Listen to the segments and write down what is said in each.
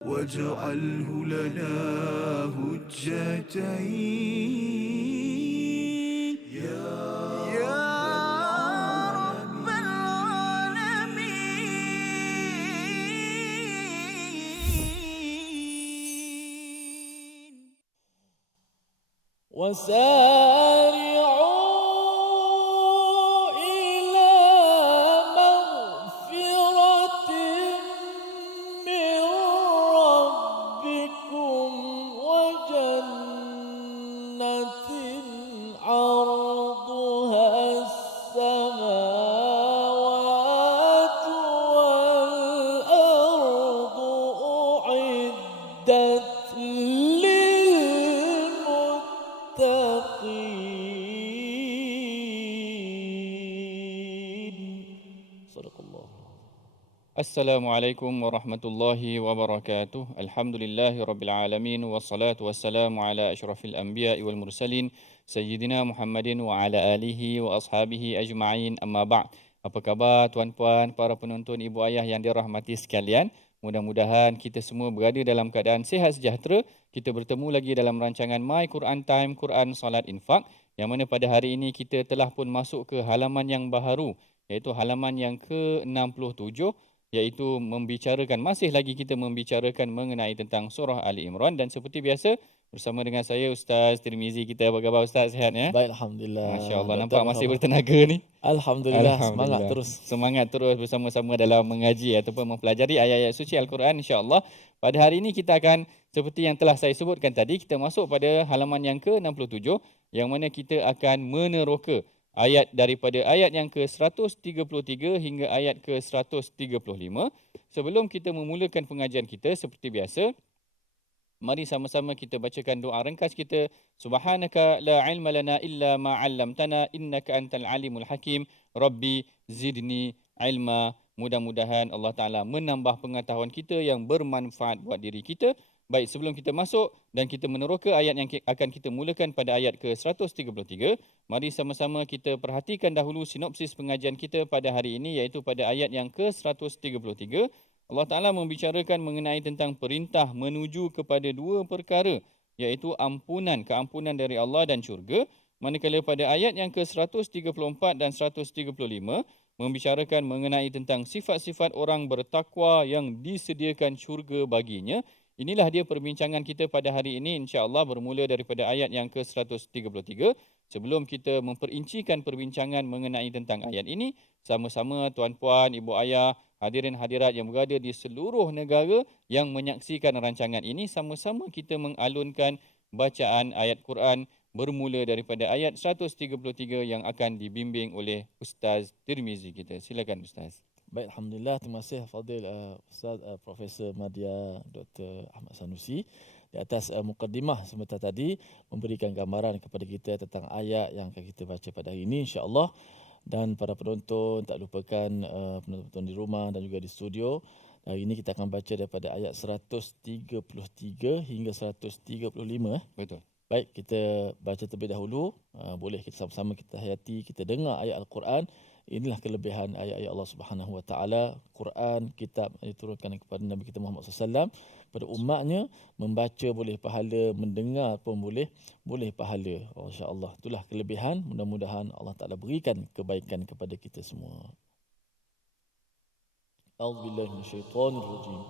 واجعله لنا هجتين يا رب العالمين. وسارعوا إلى مغفرة من ربكم وجنة عرضها السماوات والأرض أعدت للمتقين. صدق الله. Assalamualaikum warahmatullahi wabarakatuh. Alhamdulillahi rabbil alamin wassalatu wassalamu ala asyrafil anbiya'i wal mursalin sayyidina Muhammadin wa ala alihi wa ashabihi ajma'in, amma ba'd. Apa khabar tuan-puan, para penonton, ibu ayah yang dirahmati sekalian? Mudah-mudahan kita semua berada dalam keadaan sihat sejahtera. Kita bertemu lagi dalam rancangan My Quran Time, Quran Salat Infak, yang mana pada hari ini kita telah pun masuk ke halaman yang baharu, iaitu halaman yang ke-67, iaitu masih lagi kita membicarakan mengenai tentang surah Ali Imran. Dan seperti biasa bersama dengan saya Ustaz Tirmizi. Kita apa khabar Ustaz, sihat ya? Baik, Alhamdulillah. Masya-Allah, Doktor, nampak masih apa? bertenaga ni. Alhamdulillah, semangat terus. Semangat terus bersama-sama dalam mengaji ataupun mempelajari ayat-ayat suci Al-Quran, insya-Allah. Pada hari ini kita akan, seperti yang telah saya sebutkan tadi, kita masuk pada halaman yang ke-67, yang mana kita akan meneroka ayat daripada ayat yang ke-133 hingga ayat ke-135. Sebelum kita memulakan pengajian kita, seperti biasa, mari sama-sama kita bacakan doa ringkas kita. Subhanaka la ilma lana illa ma 'allamtana innaka antal alimul hakim. Rabbi zidni ilma. Mudah-mudahan Allah Ta'ala menambah pengetahuan kita yang bermanfaat buat diri kita. Baik, sebelum kita masuk dan kita meneroka ayat yang akan kita mulakan pada ayat ke-133, mari sama-sama kita perhatikan dahulu sinopsis pengajian kita pada hari ini, iaitu pada ayat yang ke-133. Allah Ta'ala membicarakan mengenai tentang perintah menuju kepada dua perkara, iaitu keampunan dari Allah dan syurga. Manakala pada ayat yang ke-134 dan 135 membicarakan mengenai tentang sifat-sifat orang bertakwa yang disediakan syurga baginya. Inilah dia perbincangan kita pada hari ini, insya-Allah, bermula daripada ayat yang ke-133. Sebelum kita memperincikan perbincangan mengenai tentang ayat ini, sama-sama tuan-puan, ibu ayah, hadirin hadirat yang berada di seluruh negara yang menyaksikan rancangan ini, sama-sama kita mengalunkan bacaan ayat Quran bermula daripada ayat 133 yang akan dibimbing oleh Ustaz Tirmizi kita. Silakan Ustaz. Baik, Alhamdulillah. Terima kasih Fadil Ustaz Profesor Madya Dr. Ahmad Sanusi di atas mukadimah sebentar tadi, memberikan gambaran kepada kita tentang ayat yang akan kita baca pada hari ini, insya-Allah. Dan para penonton, tak lupakan penonton di rumah dan juga di studio, hari ini kita akan baca daripada ayat 133 hingga 135. Betul. Baik, kita baca terlebih dahulu. Boleh kita sama-sama kita hayati, kita dengar ayat Al-Quran. Inilah kelebihan ayat-ayat Allah Subhanahu Wa Taala. Quran, kitab yang diturunkan kepada Nabi kita Muhammad SAW, pada umatnya, membaca boleh pahala, mendengar pun boleh pahala. Masya-Allah. Itulah kelebihan. Mudah-mudahan Allah Taala berikan kebaikan kepada kita semua. A'udzubillahi minasyaitonirrajim.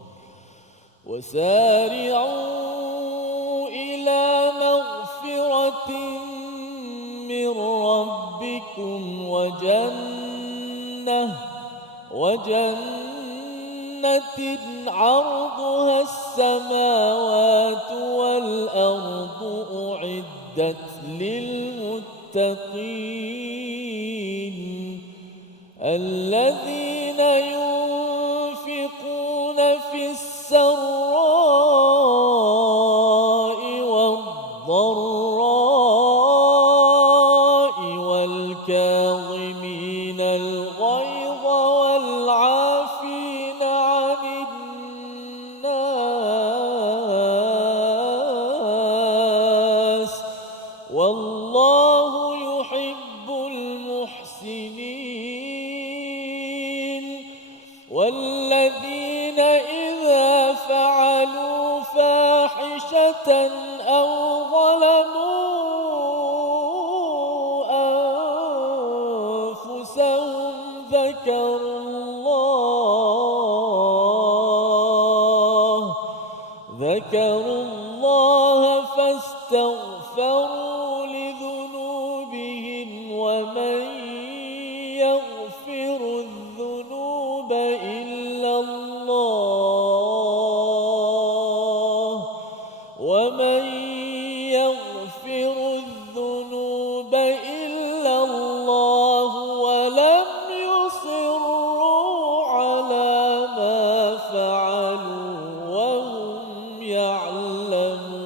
Wasari'u ila maghfiratin min rabbikum wa جنة عرضها السماوات والأرض أعدت للمتقين الذين ينفقون في السراء والضراء والكاظمين الغيظ والعافين عن الناس والله يحب المحسنين والذين إذا فعلوا فاحشة أو ظلموا أنفسهم ذكروا الله فاستغفروا لذنوبهم ومن يغفر الذنوب إلا الله ومن يغفر الذنوب إلا الله ولم يصروا على ما فعلوا وهم يعلمون.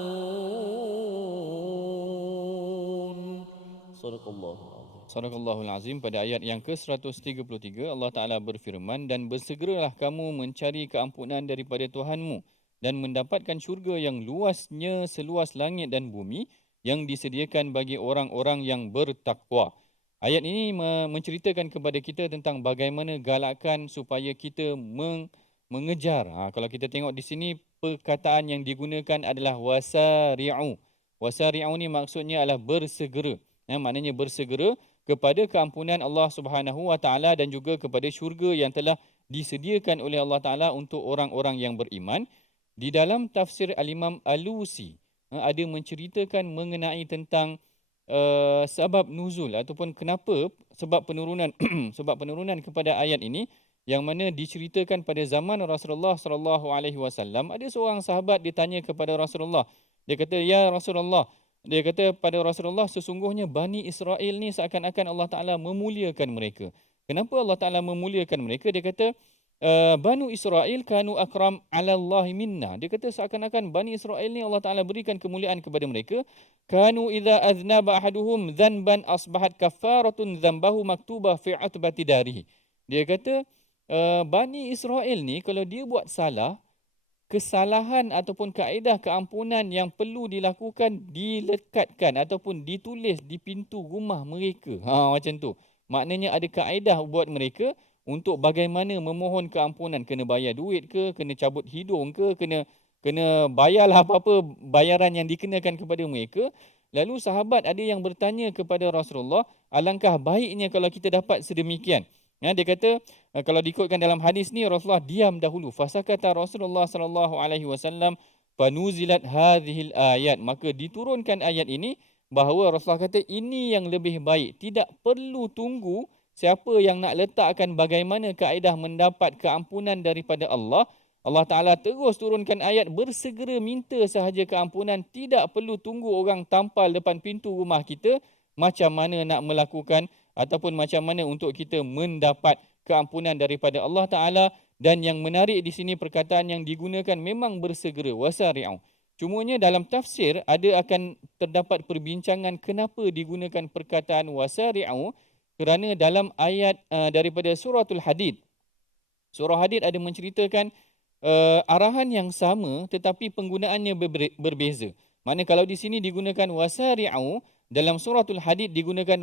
صدق الله العظيم. Sadaqallahul Azim. Pada ayat yang ke-133 Allah Ta'ala berfirman, dan bersegeralah kamu mencari keampunan daripada Tuhanmu dan mendapatkan syurga yang luasnya seluas langit dan bumi yang disediakan bagi orang-orang yang bertakwa. Ayat ini menceritakan kepada kita tentang bagaimana galakan supaya kita mengejar. Kalau kita tengok di sini, perkataan yang digunakan adalah wasari'u. Wasari'u ni maksudnya adalah bersegera. Maknanya bersegera kepada keampunan Allah Subhanahu Wa Taala dan juga kepada syurga yang telah disediakan oleh Allah Taala untuk orang-orang yang beriman. Di dalam tafsir Al-Imam Alusi ada menceritakan mengenai tentang sebab nuzul ataupun kenapa sebab penurunan sebab penurunan kepada ayat ini, yang mana diceritakan pada zaman Rasulullah sallallahu alaihi wasallam. Ada seorang sahabat ditanya kepada Rasulullah. Dia kata, "Ya Rasulullah," dia kata pada Rasulullah, "sesungguhnya Bani Israel ni seakan-akan Allah Ta'ala memuliakan mereka." Kenapa Allah Ta'ala memuliakan mereka? Dia kata, Banu Israel kanu akram ala Allah minna. Dia kata seakan-akan Bani Israel ni Allah Ta'ala berikan kemuliaan kepada mereka. Kanu idza aznaba ahaduhum dhanban asbahat kafaratun dhanbahu maktubah fi atbati darihi. Dia kata Bani Israel ni kalau dia buat salah, kesalahan ataupun kaedah keampunan yang perlu dilakukan dilekatkan ataupun ditulis di pintu rumah mereka. Macam tu. Maknanya ada kaedah buat mereka untuk bagaimana memohon keampunan. Kena bayar duit ke, kena cabut hidung ke, kena bayarlah apa-apa bayaran yang dikenakan kepada mereka. Lalu sahabat ada yang bertanya kepada Rasulullah, alangkah baiknya kalau kita dapat sedemikian. Dia kata kalau diikutkan dalam hadis ni, Rasulullah diam dahulu. Fasakata Rasulullah sallallahu alaihi wasallam fanuzilat hadhil ayat. Maka diturunkan ayat ini bahawa Rasulullah kata ini yang lebih baik. Tidak perlu tunggu siapa yang nak letakkan bagaimana kaedah mendapat keampunan daripada Allah. Allah Ta'ala terus turunkan ayat, bersegera minta sahaja keampunan. Tidak perlu tunggu orang tampal depan pintu rumah kita macam mana nak melakukan ataupun macam mana untuk kita mendapat keampunan daripada Allah Ta'ala. Dan yang menarik di sini perkataan yang digunakan memang bersegera, wasari'u. Cumanya dalam tafsir akan terdapat perbincangan kenapa digunakan perkataan wasari'u, kerana dalam ayat daripada suratul Hadid, surah Hadid ada menceritakan arahan yang sama tetapi penggunaannya berbeza. Maknanya kalau di sini digunakan wasari'u, dalam suratul Hadid digunakan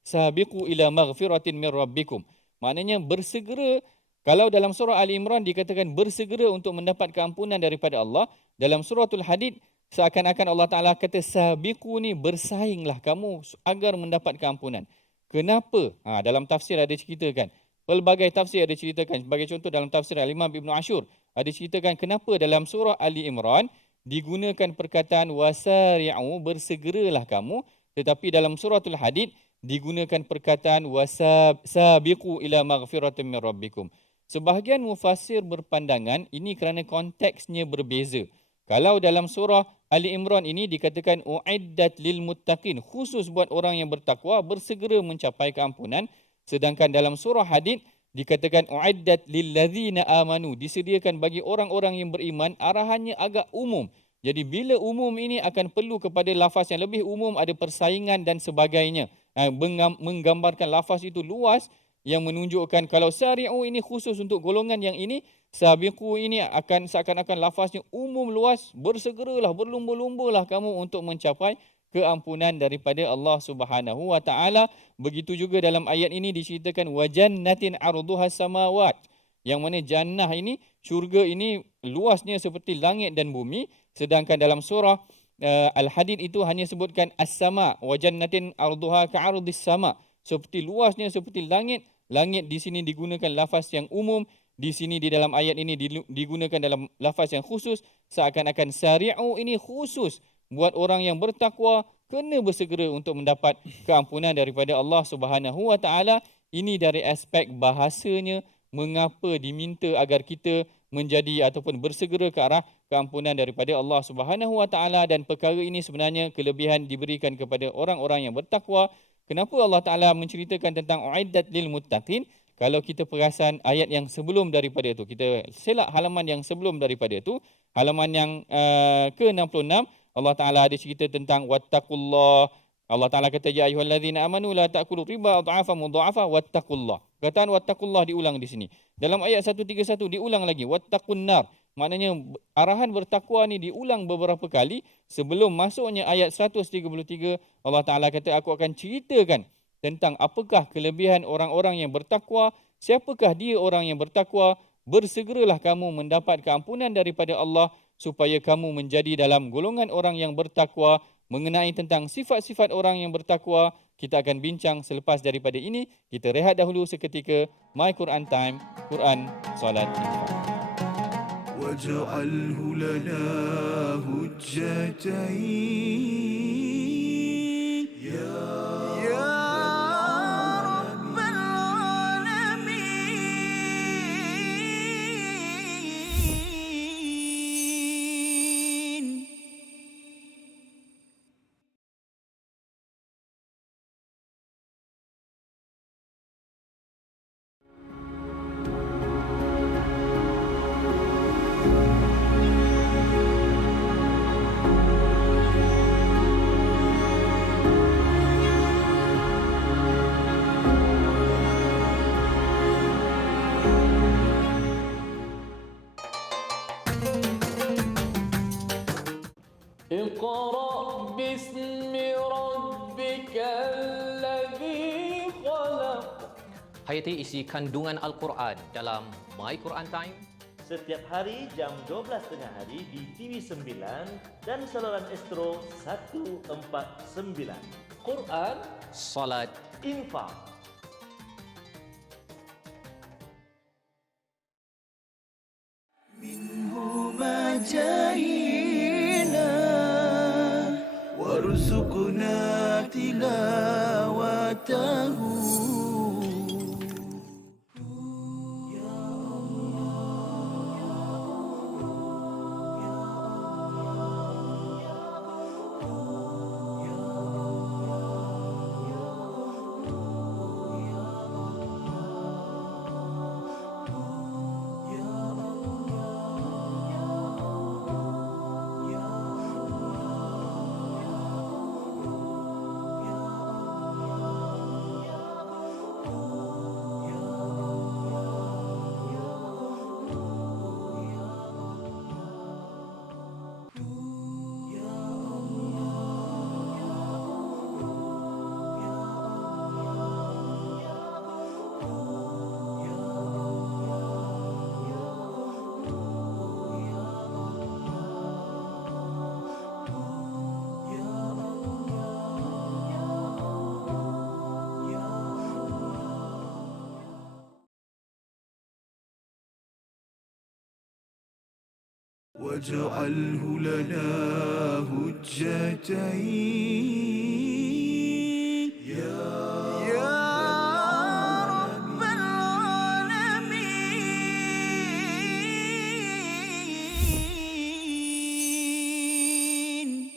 sabiqu ila maghfiratin min rabbikum. Maknanya bersegera. Kalau dalam surah Ali Imran dikatakan bersegera untuk mendapat keampunan daripada Allah, dalam suratul Hadid seakan-akan Allah Ta'ala kata sabiqu ni bersainglah kamu agar mendapat keampunan. Kenapa? Dalam tafsir ada ceritakan. Pelbagai tafsir ada ceritakan. Sebagai contoh dalam tafsir Al-Imam Ibn Ashur ada ceritakan kenapa dalam surah Ali Imran digunakan perkataan wasari'u, bersegeralah kamu, tetapi dalam suratul Hadid digunakan perkataan wasabiqu ila maghfiratin min rabbikum. Sebahagian mufassir berpandangan ini kerana konteksnya berbeza. Kalau dalam surah Ali Imran ini dikatakan uiddat lil muttaqin, khusus buat orang yang bertakwa, bersegera mencapai keampunan. Sedangkan dalam surah Hadid dikatakan uiddat lil ladzina amanu, disediakan bagi orang-orang yang beriman. Arahannya agak umum. Jadi bila umum ini akan perlu kepada lafaz yang lebih umum, ada persaingan dan sebagainya. Menggambarkan lafaz itu luas yang menunjukkan kalau sari'u ini khusus untuk golongan yang ini, sabiqu ini akan seakan-akan lafaznya umum luas. Bersegeralah, berlumba-lumbalah kamu untuk mencapai keampunan daripada Allah Subhanahu Wa Taala. Begitu juga dalam ayat ini diceritakan wajannatin arduhas samawat, yang mana jannah ini syurga ini luasnya seperti langit dan bumi, sedangkan dalam surah Al-Hadid itu hanya sebutkan as-sama wa jannatin arduha ka'ardis sama, seperti luasnya seperti langit. Langit di sini digunakan lafaz yang umum, di sini di dalam ayat ini digunakan dalam lafaz yang khusus, seakan-akan sari'u ini khusus buat orang yang bertakwa, kena bersegera untuk mendapat keampunan daripada Allah Subhanahu wa taala. Ini dari aspek bahasanya, mengapa diminta agar kita menjadi ataupun bersegera ke arah keampunan daripada Allah Subhanahu wa taala, dan perkara ini sebenarnya kelebihan diberikan kepada orang-orang yang bertakwa. Kenapa Allah Taala menceritakan tentang uiddat lil muttaqin? Kalau kita perasan ayat yang sebelum daripada itu, kita selak halaman yang sebelum daripada itu, halaman yang ke-66, Allah Taala ada cerita tentang wattaqullah. Allah Taala kata ya ayyuhallazina amanu la ta'kulu riba adhafan mudha'afa wattaqullah. Kataan wattaqullah diulang di sini. Dalam ayat 131 diulang lagi wattaqun nar. Maknanya arahan bertakwa ni diulang beberapa kali. Sebelum masuknya ayat 133, Allah Ta'ala kata, aku akan ceritakan tentang apakah kelebihan orang-orang yang bertakwa, siapakah dia orang yang bertakwa. Bersegeralah kamu mendapat keampunan daripada Allah supaya kamu menjadi dalam golongan orang yang bertakwa. Mengenai tentang sifat-sifat orang yang bertakwa, kita akan bincang selepas daripada ini. Kita rehat dahulu seketika. My Quran Time, Quran, Salat, Infak. واجعله لنا هجتين يا رب العالمين. اقرأ باسم ربك الذي خلق. Hayati isi kandungan Al-Quran dalam My Quran Time. Setiap hari jam 12.30 hari di TV9 dan saluran Astro 149. Quran, Salat. Infak. منهما جاهينا وارزقنا تلاوته. واجعله لنا هجتين يا رب العالمين.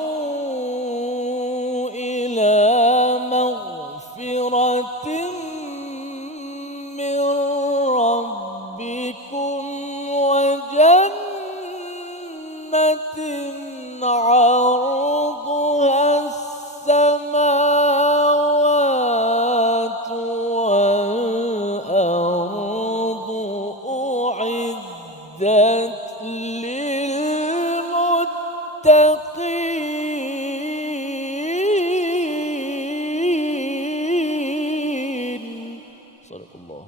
وسارعوا إلى مغفرة من ربكم وجنة عرضها السماوات والأرض أعدت للمتقين. Barakallah.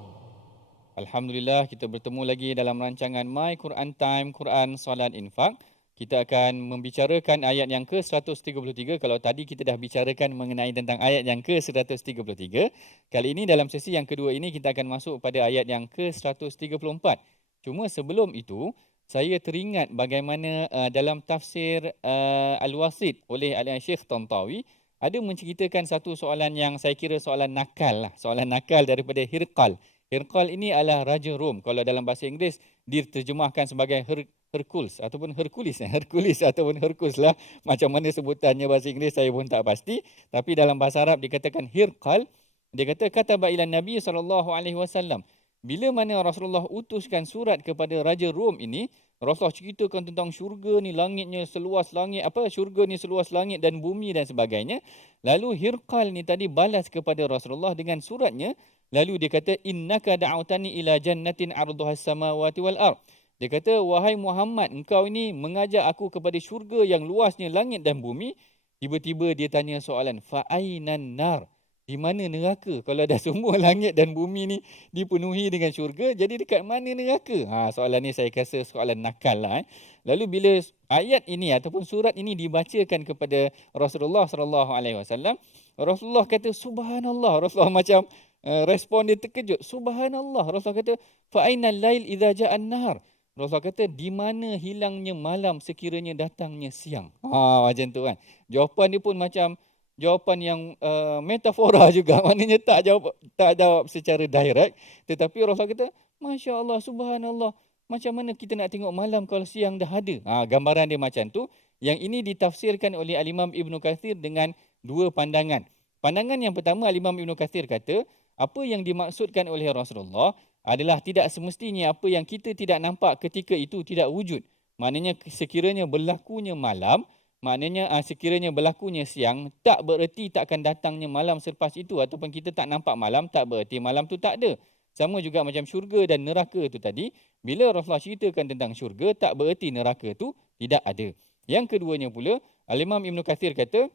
Alhamdulillah, kita bertemu lagi dalam rancangan My Quran Time, Quran, Salat, Infak. Kita akan membicarakan ayat yang ke-133. Kalau tadi kita dah bicarakan mengenai tentang ayat yang ke-133. Kali ini dalam sesi yang kedua ini kita akan masuk pada ayat yang ke-134. Cuma sebelum itu, saya teringat bagaimana dalam tafsir Al-Wasit oleh Al-Syekh Tantawi, ada menceritakan satu soalan yang saya kira soalan nakal lah. Soalan nakal daripada Hirqal. Hirqal ini adalah Raja Rom. Kalau dalam bahasa Inggeris, diterjemahkan sebagai Hercules ataupun Hercules. Hercules ataupun Hercules lah. Macam mana sebutannya bahasa Inggeris, saya pun tak pasti. Tapi dalam bahasa Arab dikatakan Hirqal. Dia kata, kataba ila Nabi SAW. Bila mana Rasulullah utuskan surat kepada Raja Rom ini, Rasulullah ceritakan tentang syurga ni, langitnya seluas langit, syurga ni seluas langit dan bumi dan sebagainya. Lalu Hirqal ni tadi balas kepada Rasulullah dengan suratnya. Lalu dia kata, innaka da'autani ila jannatin arduhas samawati wal ard. Dia kata, wahai Muhammad, engkau ini mengajak aku kepada syurga yang luasnya langit dan bumi. Tiba-tiba dia tanya soalan, fa'ainan nar. Di mana neraka? Kalau dah semua langit dan bumi ni dipenuhi dengan syurga, jadi dekat mana neraka? Soalan ni saya rasa soalan nakal lah. Lalu bila ayat ini ataupun surat ini dibacakan kepada Rasulullah SAW, Rasulullah kata, subhanallah. Rasulullah macam respon dia terkejut. Subhanallah. Rasulullah kata, fa'ainal lail idza ja'an nahar. Rasulullah kata, di mana hilangnya malam sekiranya datangnya siang. Macam tu kan. Jawapan dia pun macam jawapan yang metafora juga. Maknanya tak jawab secara direct. Tetapi Rasulullah kata, Masya Allah, subhanallah. Macam mana kita nak tengok malam kalau siang dah ada? Gambaran dia macam tu. Yang ini ditafsirkan oleh Al-Imam Ibn Kathir dengan dua pandangan. Pandangan yang pertama, Al-Imam Ibn Kathir kata, apa yang dimaksudkan oleh Rasulullah adalah tidak semestinya apa yang kita tidak nampak ketika itu tidak wujud. Maknanya sekiranya berlakunya malam, maknanya sekiranya berlakunya siang, tak bererti tak akan datangnya malam selepas itu. Ataupun kita tak nampak malam, tak bererti malam tu tak ada. Sama juga macam syurga dan neraka tu tadi. Bila Rasulullah ceritakan tentang syurga, tak bererti neraka tu tidak ada. Yang keduanya pula, Al-Imam Ibn Kathir kata,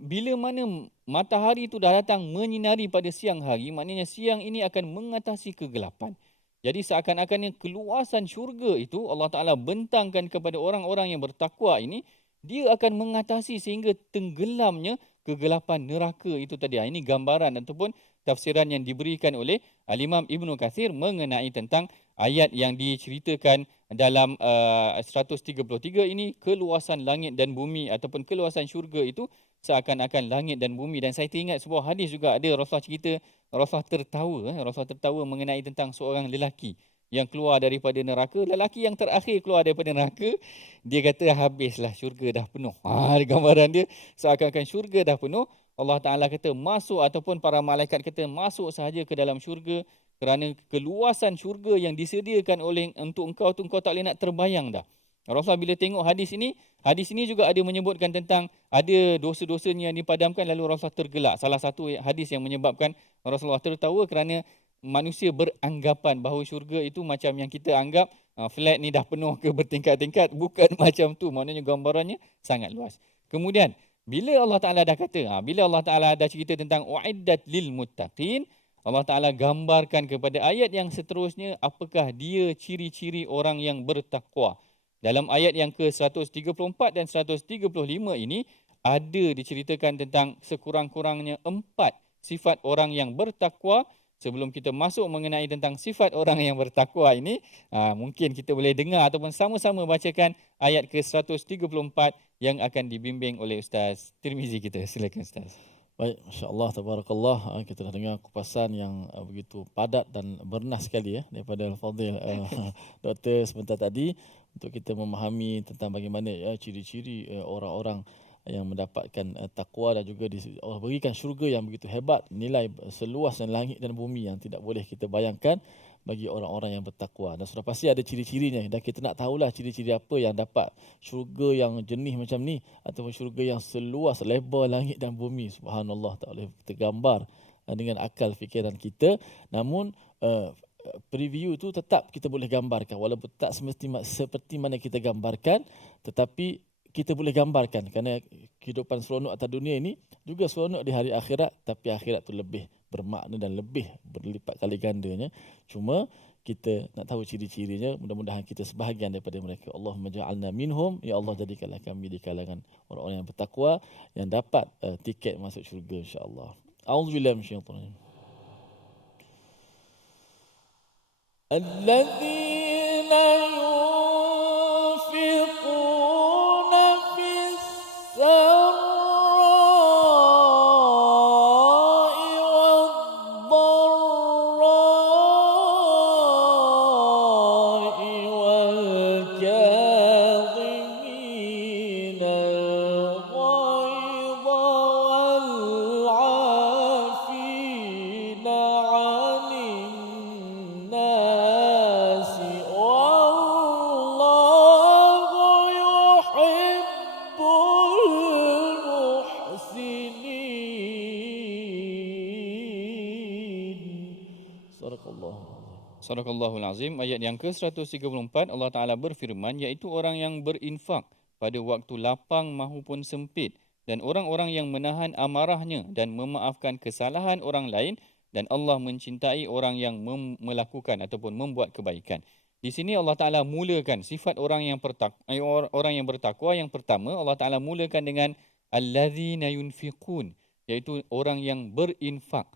bila mana matahari itu dah datang menyinari pada siang hari, maknanya siang ini akan mengatasi kegelapan. Jadi seakan-akannya keluasan syurga itu Allah Ta'ala bentangkan kepada orang-orang yang bertakwa ini, dia akan mengatasi sehingga tenggelamnya kegelapan neraka itu tadi. Ini gambaran ataupun tafsiran yang diberikan oleh Al-Imam Ibn Kathir mengenai tentang ayat yang diceritakan dalam 133 ini, keluasan langit dan bumi ataupun keluasan syurga itu seakan-akan langit dan bumi. Dan saya teringat sebuah hadis juga, ada Rasulullah cerita, Rasulullah tertawa mengenai tentang seorang lelaki yang keluar daripada neraka. Lelaki yang terakhir keluar daripada neraka, dia kata habislah, syurga dah penuh. Gambaran dia seakan-akan syurga dah penuh. Allah Ta'ala kata masuk, ataupun para malaikat kata masuk sahaja ke dalam syurga, kerana keluasan syurga yang disediakan oleh untuk engkau tu engkau tak boleh nak terbayang dah. Rasulullah bila tengok hadis ini juga ada menyebutkan tentang ada dosa-dosanya yang dipadamkan, lalu Rasulullah tergelak. Salah satu hadis yang menyebabkan Rasulullah tertawa kerana manusia beranggapan bahawa syurga itu macam yang kita anggap flat ni dah penuh ke bertingkat-tingkat. Bukan macam tu, maknanya gambarannya sangat luas. Kemudian bila Allah Ta'ala dah kata, bila Allah Ta'ala dah cerita tentang uiddat lil muttaqin, Allah Ta'ala gambarkan kepada ayat yang seterusnya apakah dia ciri-ciri orang yang bertakwa. Dalam ayat yang ke-134 dan 135 ini ada diceritakan tentang sekurang-kurangnya 4 sifat orang yang bertakwa. Sebelum kita masuk mengenai tentang sifat orang yang bertakwa ini, mungkin kita boleh dengar ataupun sama-sama bacakan ayat ke-134 yang akan dibimbing oleh Ustaz Tirmizi kita. Silakan Ustaz. Baik, Masya-Allah, tabarakallah. Kita dah dengar kupasan yang begitu padat dan bernas sekali daripada Al-Fadhil Doktor sebentar tadi, untuk kita memahami tentang bagaimana ciri-ciri orang-orang yang mendapatkan takwa, dan juga Allah berikan syurga yang begitu hebat, nilai seluas langit dan bumi yang tidak boleh kita bayangkan bagi orang-orang yang bertakwa. Dan sudah pasti ada ciri-cirinya, dan kita nak tahulah ciri-ciri apa yang dapat syurga yang jernih macam ni, ataupun syurga yang seluas lebar langit dan bumi. Subhanallah, tak boleh kita gambar dengan akal fikiran kita. Namun preview itu tetap kita boleh gambarkan, walaupun tak seperti mana kita gambarkan, tetapi kita boleh gambarkan, kerana kehidupan seronok atas dunia ini juga seronok di hari akhirat, tapi akhirat tu lebih bermakna dan lebih berlipat kali gandanya. Cuma kita nak tahu ciri-cirinya, mudah-mudahan kita sebahagian daripada mereka. Allahumma ja'alna minhum, ya Allah jadikanlah kami di kalangan orang-orang yang bertakwa yang dapat tiket masuk syurga insya-Allah. A'udzubillahi minasyaitanir rajim. الذين ينفقون في السراء والضراء والكاظمين الغيظ والعافين عن الناس والله يحب المحسنين. صدق الله العظيم. Sadaqallahul Azim. Ayat yang ke-134 Allah Ta'ala berfirman, iaitu orang yang berinfak pada waktu lapang mahupun sempit, dan orang-orang yang menahan amarahnya dan memaafkan kesalahan orang lain, dan Allah mencintai orang yang melakukan ataupun membuat kebaikan. Di sini Allah Ta'ala mulakan sifat orang yang bertakwa. Yang pertama, Allah Ta'ala mulakan dengan allazina yunfiqun, iaitu orang yang berinfak.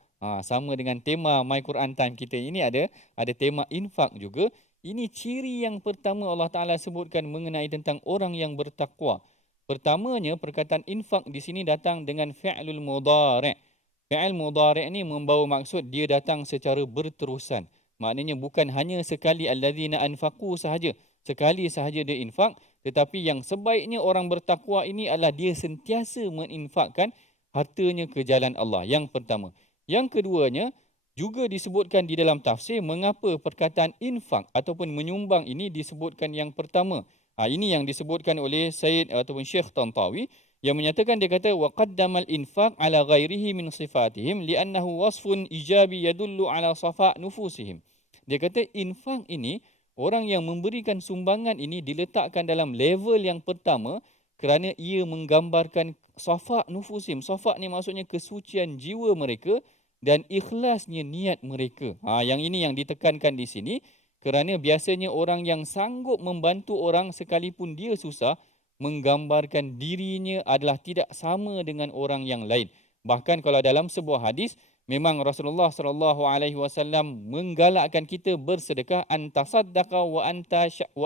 Sama dengan tema My Quran Time kita ini ada tema infak juga. Ini ciri yang pertama Allah Ta'ala sebutkan mengenai tentang orang yang bertakwa. Pertamanya, perkataan infak di sini datang dengan fi'lul mudhari'. Fi'il mudhari' ni membawa maksud dia datang secara berterusan. Maknanya bukan hanya sekali allazina anfaqu sahaja. Sekali sahaja dia infak, tetapi yang sebaiknya orang bertakwa ini adalah dia sentiasa menginfakkan hartanya ke jalan Allah. Yang pertama. Yang keduanya, juga disebutkan di dalam tafsir mengapa perkataan infak ataupun menyumbang ini disebutkan yang pertama. Ini yang disebutkan oleh Sayyid ataupun Syekh Tantawi, yang menyatakan, dia kata wa qaddamal infaq ala ghairihi min sifatihim li'annahu wasfun ijabi yadullu ala safa' nufusihim. Dia kata infak ini, orang yang memberikan sumbangan ini diletakkan dalam level yang pertama kerana ia menggambarkan safa' nufusihim. Safa' ni maksudnya kesucian jiwa mereka dan ikhlasnya niat mereka. Yang ini yang ditekankan di sini, kerana biasanya orang yang sanggup membantu orang sekalipun dia susah, menggambarkan dirinya adalah tidak sama dengan orang yang lain. Bahkan kalau dalam sebuah hadis, memang Rasulullah SAW menggalakkan kita bersedekah, antasaddaqa wa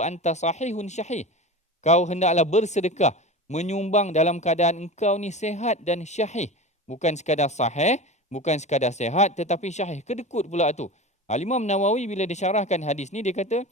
anta sahihun syahih. Kau hendaklah bersedekah, menyumbang dalam keadaan engkau ni sehat dan syahih. Bukan sekadar sahih, bukan sekadar sehat, tetapi syahih. Kedekut pula tu. Imam Nawawi bila disyarahkan hadis ni, dia kata,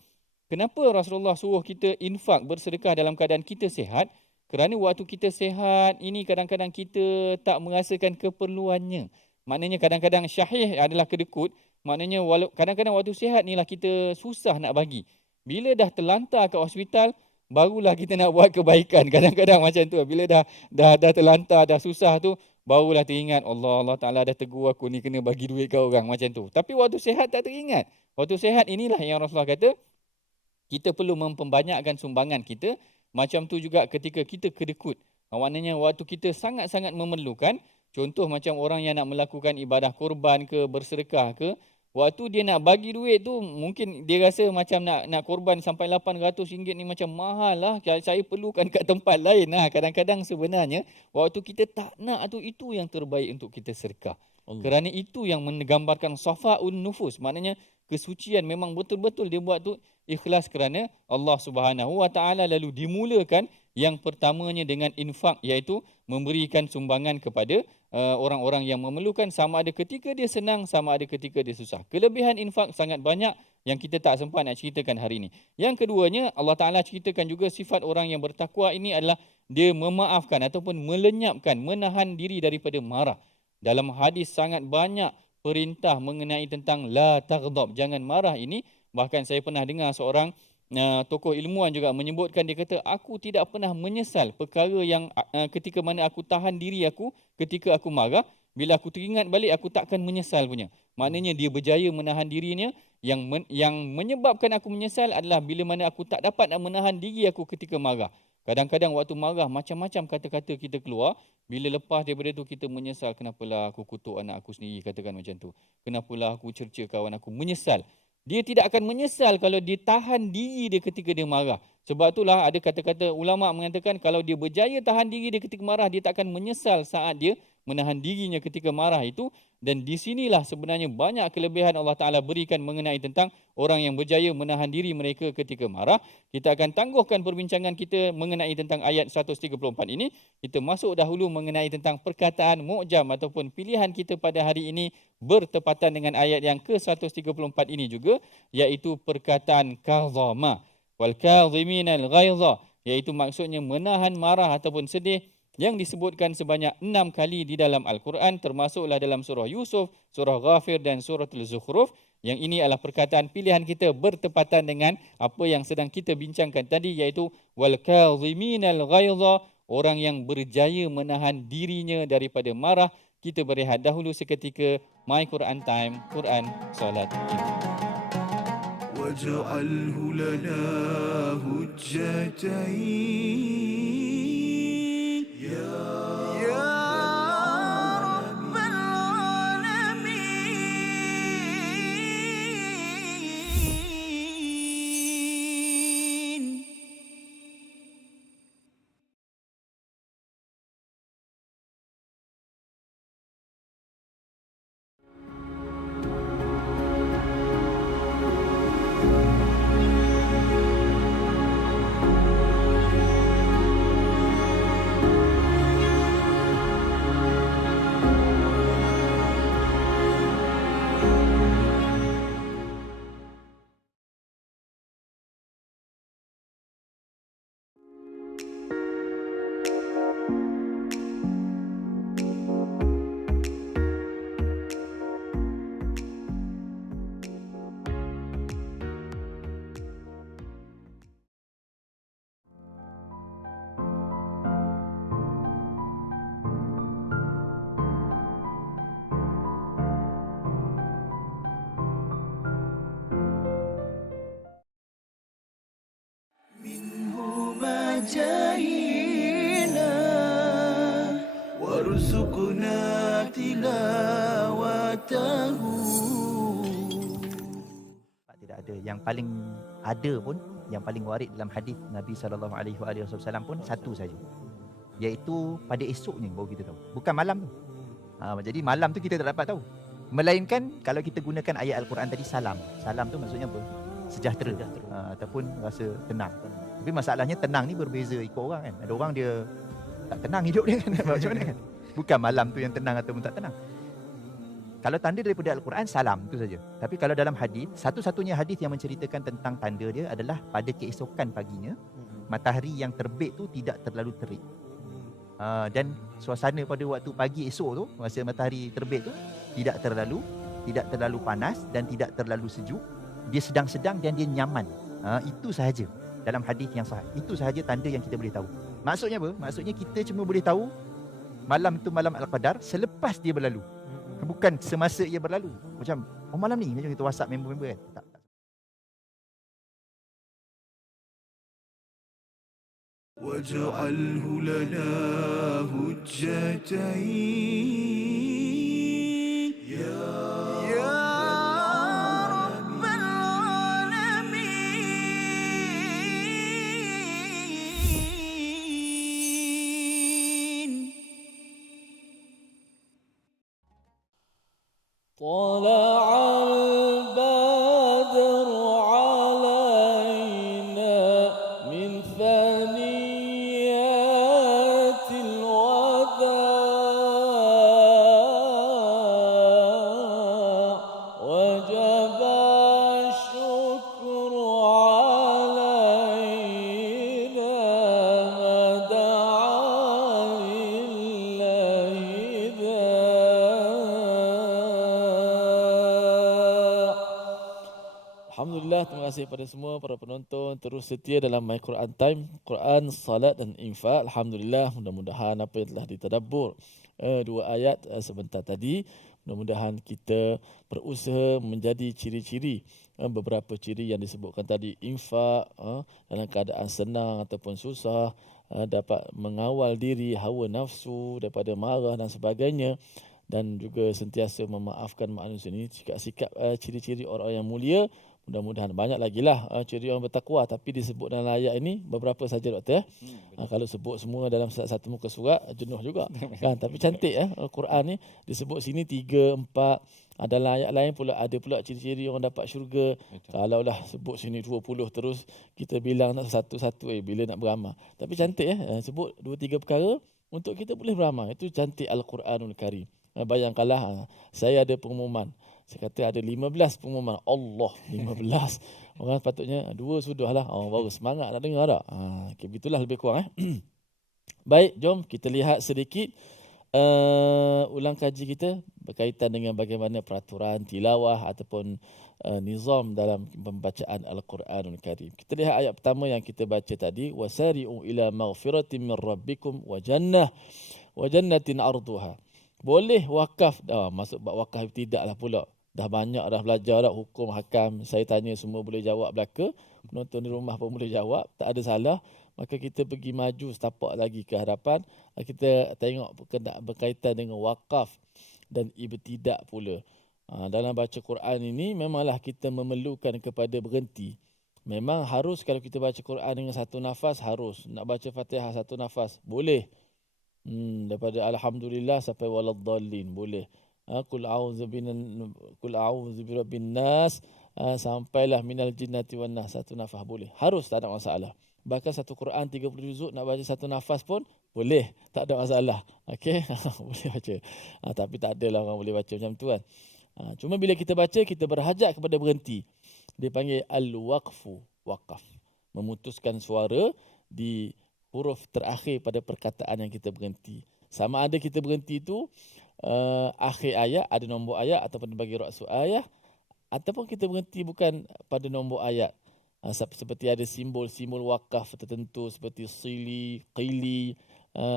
kenapa Rasulullah suruh kita infak, bersedekah dalam keadaan kita sehat? Kerana waktu kita sehat, ini kadang-kadang kita tak merasakan keperluannya. Maknanya kadang-kadang syahih adalah kedekut. Maknanya kadang-kadang waktu sehat ni lah kita susah nak bagi. Bila dah terlantar kat hospital, barulah kita nak buat kebaikan. Kadang-kadang macam tu. Bila dah terlantar, dah susah tu, barulah teringat, Allah Ta'ala dah tegur aku ni kena bagi duit ke orang, macam tu. Tapi waktu sehat tak teringat. Waktu sehat inilah yang Rasulullah kata, kita perlu memperbanyakkan sumbangan kita. Macam tu juga ketika kita kedekut. Maknanya waktu kita sangat-sangat memerlukan, contoh macam orang yang nak melakukan ibadah korban ke, bersedekah ke, waktu dia nak bagi duit tu, mungkin dia rasa macam nak korban sampai RM800 ni macam mahal lah. Saya perlukan kat tempat lain. Kadang-kadang sebenarnya, waktu kita tak nak tu, itu yang terbaik untuk kita sedekah. Kerana itu yang menggambarkan safa'un nufus. Maknanya kesucian memang betul-betul dia buat tu ikhlas kerana Allah Subhanahu Wa Ta'ala. Lalu dimulakan yang pertamanya dengan infak, iaitu memberikan sumbangan kepada orang-orang yang memerlukan, sama ada ketika dia senang, sama ada ketika dia susah. Kelebihan infak sangat banyak yang kita tak sempat nak ceritakan hari ini. Yang keduanya, Allah Ta'ala ceritakan juga sifat orang yang bertakwa ini adalah dia memaafkan ataupun melenyapkan, menahan diri daripada marah. Dalam hadis sangat banyak perintah mengenai tentang la taghdab, jangan marah ini. Bahkan saya pernah dengar seorang tokoh ilmuwan juga menyebutkan, dia kata, aku tidak pernah menyesal perkara yang ketika mana aku tahan diri aku ketika aku marah. Bila aku teringat balik, aku takkan menyesal punya. Maknanya dia berjaya menahan dirinya. Yang menyebabkan aku menyesal adalah bila mana aku tak dapat nak menahan diri aku ketika marah. Kadang-kadang waktu marah macam-macam kata-kata kita keluar. Bila lepas daripada tu kita menyesal, kenapalah aku kutuk anak aku sendiri, katakan macam tu. Kenapalah aku cerca kawan aku, menyesal. Dia tidak akan menyesal kalau dia tahan diri dia ketika dia marah. Sebab itulah ada kata-kata ulama mengatakan kalau dia berjaya tahan diri dia ketika marah, dia tak akan menyesal saat dia menahan dirinya ketika marah itu. Dan di sinilah sebenarnya banyak kelebihan Allah Ta'ala berikan mengenai tentang orang yang berjaya menahan diri mereka ketika marah. Kita akan tangguhkan perbincangan kita mengenai tentang ayat 134 ini. Kita masuk dahulu mengenai tentang perkataan mu'jam ataupun pilihan kita pada hari ini bertepatan dengan ayat yang ke-134 ini juga, iaitu perkataan kazama. Wal kadhiminal ghaidha, iaitu maksudnya menahan marah ataupun sedih, yang disebutkan sebanyak 6 kali di dalam Al-Quran, termasuklah dalam surah Yusuf, surah Ghafir dan surah Al-Zukhruf. Yang ini adalah perkataan pilihan kita bertepatan dengan apa yang sedang kita bincangkan tadi, iaitu wal kadhiminal ghaidha, orang yang berjaya menahan dirinya daripada marah. Kita berehat dahulu seketika. My Quran Time, Quran Salat Infak. واجعله لنا هجتين يا رب العالمين. جاهنا وارزقنا تلاوته. Tidak ada. Yang paling ada pun, yang paling warid dalam hadis Nabi SAW pun satu saja, iaitu pada esoknya baru kita tahu, bukan malam tu. Jadi malam tu kita tak dapat tahu, melainkan kalau kita gunakan ayat Al-Quran tadi, salam. Salam tu maksudnya apa? Sejahtera. Ataupun rasa tenang. Tapi masalahnya tenang ni berbeza ikut orang kan. Ada orang dia tak tenang hidup dia kan. Macam mana kan? Bukan malam tu yang tenang ataupun tak tenang. Kalau tanda daripada Al-Quran, salam tu saja. Tapi kalau dalam hadis, satu-satunya hadis yang menceritakan tentang tanda dia adalah pada keesokan paginya, matahari yang terbit tu tidak terlalu terik. Dan suasana pada waktu pagi esok tu, masa matahari terbit tu tidak terlalu panas dan tidak terlalu sejuk. Dia sedang-sedang dan dia nyaman. Itu sahaja dalam hadis yang sahih. Itu sahaja tanda yang kita boleh tahu. Maksudnya apa? Maksudnya kita cuma boleh tahu malam itu malam Al-Qadar selepas dia berlalu. Bukan semasa ia berlalu. Macam, oh malam ni, macam kita WhatsApp member-member kan. Tak. واجعله لنا هجتين يا رب العالمين. طلع البدر علينا من ثنيات الوداع وجب الشكر علينا ما دعا لله داع. Alhamdulillah, terima kasih kepada semua para penonton terus setia dalam My Quran Time, Quran, Salat dan Infak. Alhamdulillah, mudah-mudahan apa yang telah ditadabbur dua ayat sebentar tadi, mudah-mudahan kita berusaha menjadi ciri-ciri, beberapa ciri yang disebutkan tadi, infak dalam keadaan senang ataupun susah, dapat mengawal diri, hawa nafsu, daripada marah dan sebagainya, dan juga sentiasa memaafkan manusia. Ini sikap-sikap ciri-ciri orang yang mulia. Mudah-mudahan banyak lagi lah ciri orang bertakwa, tapi disebut dalam ayat ini beberapa saja, doktor. Kalau sebut semua dalam satu muka surat jenuh juga kan. Tapi cantik Al-Quran ni disebut sini 3, 4. Dalam ayat lain pula ada pula ciri-ciri orang dapat syurga. Kalau lah sebut sini 20 terus kita bilang nak satu-satu bila nak beramal. Tapi cantik sebut 2-3 perkara untuk kita boleh beramal. Itu cantik Al-Quranul Karim. Bayangkanlah saya ada pengumuman. Saya kata ada 15 pengumuman. Allah, 15. Orang patutnya 2 sudahlah. Orang baru semangat nak dengar tak? Okay, begitulah lebih kurang. Baik, jom kita lihat sedikit ulang kaji kita berkaitan dengan bagaimana peraturan tilawah ataupun nizam dalam pembacaan Al-Quranul Karim. Kita lihat ayat pertama yang kita baca tadi. Wasari'u ila maghfiratin min rabbikum wa jannatin arduha. Boleh wakaf. Masuk bab wakaf tidaklah pula. Dah banyak dah belajar dah hukum hakam. Saya tanya semua boleh jawab belaka. Penonton di rumah pun boleh jawab. Tak ada salah. Maka kita pergi maju setapak lagi ke hadapan. Kita tengok berkaitan dengan wakaf dan ibtidak pula. Dalam baca Quran ini memanglah kita memerlukan kepada berhenti. Memang harus kalau kita baca Quran dengan satu nafas harus. Nak baca Fatihah satu nafas boleh. Daripada Alhamdulillah sampai waladdallin boleh. Qul a'udzu birabbin nas sampailah minal jinnati wan nas satu nafas boleh. Harus, tak ada masalah. Bahkan satu Quran 30 juzuk nak baca satu nafas pun boleh, tak ada masalah. Okey, boleh baca. Tapi tak adalah orang boleh baca macam tu kan. Cuma bila kita baca kita berhajat kepada berhenti. Dia panggil al-waqfu, waqaf. Memutuskan suara di huruf terakhir pada perkataan yang kita berhenti. Sama ada kita berhenti tu akhir ayat, ada nombor ayat ataupun bagi ra'su ayat, ataupun kita berhenti bukan pada nombor ayat. Seperti ada simbol-simbol wakaf tertentu seperti sili, qili,